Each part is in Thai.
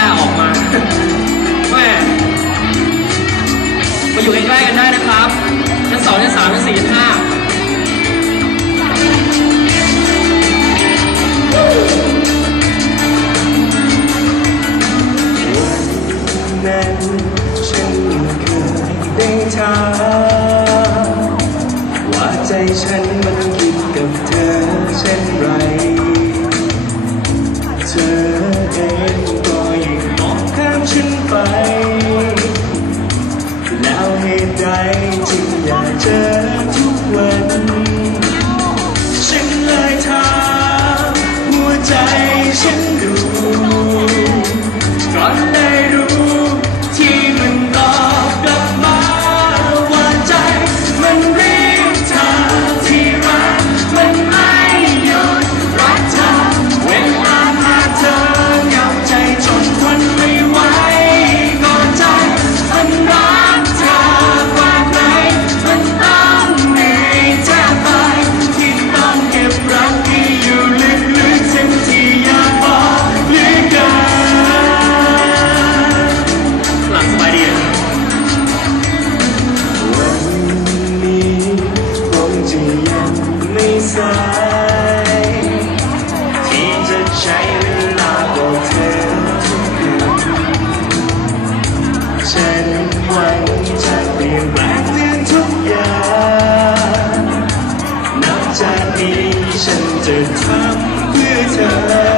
ล้าออกมาแม่มาอยู่ใกล้ๆกันได้นะครับชั้นสองชั้นสามชั้นสี่ชั้นห้าว่าใจฉันมัน ที่จะใช้เวลาบอกเธอทุกคืนฉันหวังจะเปลี่ยนเรื่อทุกอย่างนับจากนี้ฉันจะทำเพื่อเธอ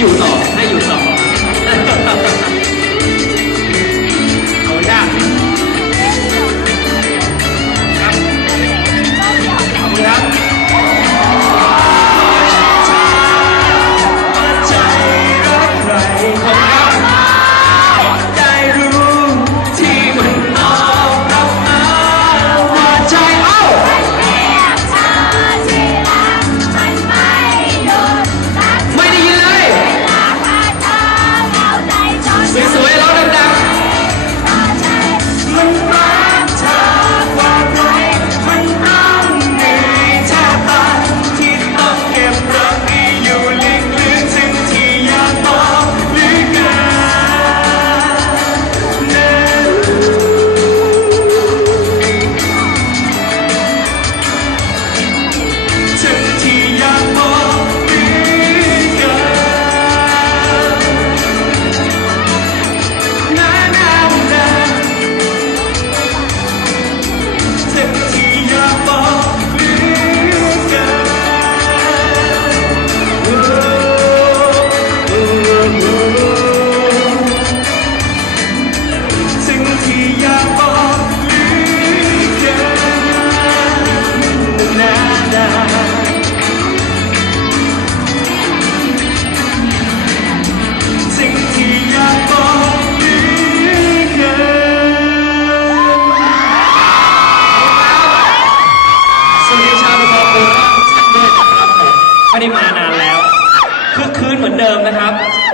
有道，还有道。干嘛呢？